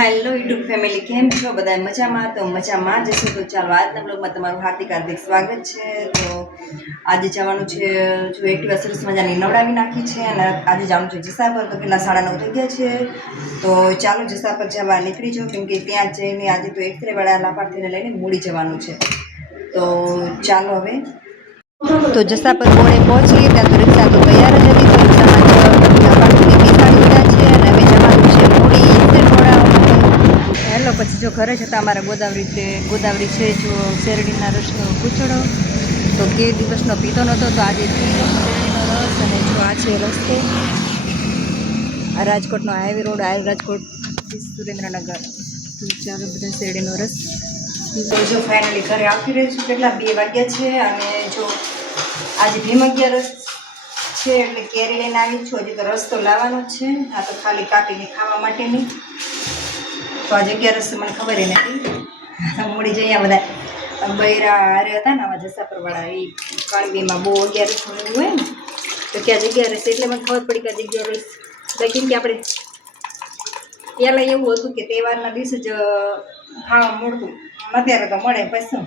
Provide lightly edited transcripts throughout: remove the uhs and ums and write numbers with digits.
Hello YouTube family, કેમ છો બધા? મજામાં? તો મજામાં જશો. તો ચાલો આજના બ્લોગમાં તમારું હાર્દિક સ્વાગત છે. તો આજે જવાનું છે, જો એકટીવા સરસ મજાની નવડાવી નાખી છે અને આજે જવાનું છે જસા પર. તો પેલા 9:30 થઈ ગયા છે. તો ચાલો જસા પર જવા નીકળી જાઓ, કેમ કે ત્યાં જઈને આજે તો એક્સરે વાળા લાભાર્થીને લઈને મૂડી જવાનું છે. તો ચાલો હવે તો જસા પર મોડે પહોંચી ત્યાં તો રિક્ષા તો તૈયાર જ હતી. તો રિક્ષામાં લાભાર્થીને બેસાડી દીધા છે અને હવે જવાનું છે મૂડી એક્સરે ખવડાવવા. હેલો, પછી જો ઘરે જતા અમારા ગોદાવરી છે જો શેરડીના રસનો કૂચડો. તો કે દિવસનો પીતો નહોતો, તો આજે પીધો શેરડીનો રસ. અને જો આ છે રસ્તો, આ રાજકોટનો હાઈવે રોડ, રાજકોટ સુરેન્દ્રનગર. તો ચાલો બધા શેરડીનો રસ. તો જો ફાઇનલી ઘરે આવતી રહી છું. કેટલા 2 વાગ્યા છે અને જો આજે ભીમ 11 છે એટલે કેરી લઈને આવી છું. હજી તો રસ તો લાવવાનો જ છે, આ તો ખાલી કાપીને ખાવા માટેની. તો આજે 11 મને ખબર નથી. મળી જઈએ બધા બૈરા હારે હતા ને આવા જસાપરવાળા, એ કાળવીમાં બહુ 11 હોય ને, તો ક્યાં જગ્યા રહેશે એટલે મને ખબર પડી કે જગ્યા રહીશ. કેમ કે આપણે પહેલાં એવું હતું કે તહેવારના દિવસે જ ખાવા મળતું, અત્યારે તો મળે પછી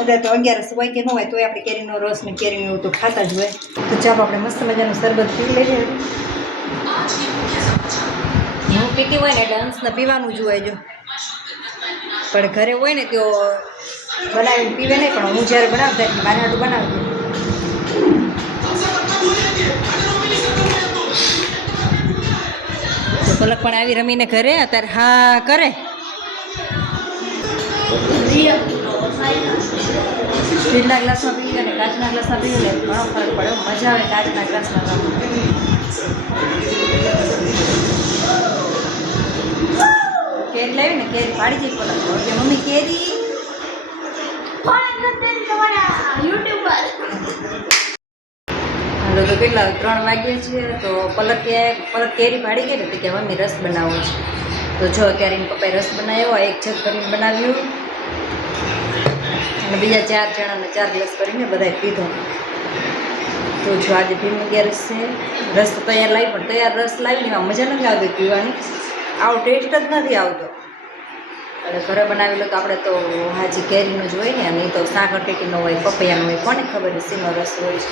અત્યારે તો 11 હોય કે ન હોય તોય આપણે કેરીનો રસ ને કેરીનું એવું તો ખાતા જ હોય. તો ચાલો આપણે મસ્ત મજાનું શરબત પી લઈએ. હું પીતી હોય ને એટલે અંશને પીવાનું જ હોય, જો પણ ઘરે હોય ને તો બનાવીને પીવે નહીં, પણ હું જ્યારે બનાવતા એટલે મારે હાટું બનાવતું. તો પલક પણ આવી રમીને ઘરે અત્યારે હા કરે. સ્ટીલના ગ્લાસમાં પીવી અને કાચના ગ્લાસમાં પીવી ને ઘણો ફરક પડે. મજા આવે કાચના ગ્લાસમાં. કેરી લાવી ને કેરી પાડી જઈ પલક કે મમ્મી કેરી. હાલો, તો કેટલા 3 વાગ્યા છે. તો પલક કેરી પાડી ગઈ ને તો કે મમ્મી રસ બનાવો છે. તો જો અત્યારે એની પપ્પાએ રસ બનાવ્યો, 1 જગ કરીને બનાવ્યું અને બીજા 4 જણાને 4 ગ્લાસ કરીને બધાએ પીધો. તો જો આજે ભીમ 11 છે. રસ તો તૈયાર લાવી, પણ તૈયાર રસ લાવીને એમાં મજા નથી આવતી પીવાની, આવો ટેસ્ટ જ નથી આવતો. એટલે ઘરે બનાવેલો તો આપણે તો હાજી કેરીનો જ હોય ને, અને એ તો સાકર ટેટીનો હોય, પપૈયાનો હોય, કોને ખબર શીનો રસ હોય છે.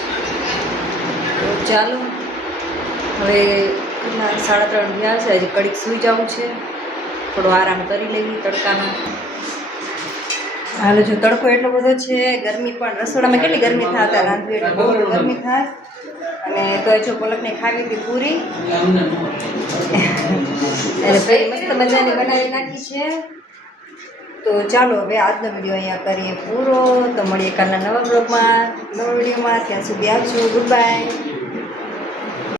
તો ચાલો હવે 3:30 થયા છે. હજી કડીક સૂઈ જવું છે, થોડો આરામ કરી લેવી તડકાનો. હાલો, જો તડકો એટલો બધો છે, ગરમી પણ રસોડામાં કેટલી ગરમી થાય, ત્યાં રાંધવી એટલે બહુ ગરમી થાય. અને તો જો પલકને ખાવી હતી પૂરી એટલે મસ્ત મજાની બનાવી નાખી છે. તો ચાલો હવે આજનો વિડીયો અહીંયા કરીએ પૂરો. તો મળીએ કાલના નવા બ્લોગમાં, નવા વિડીયોમાં. ત્યાં સુધી આવજો, ગુડ બાય.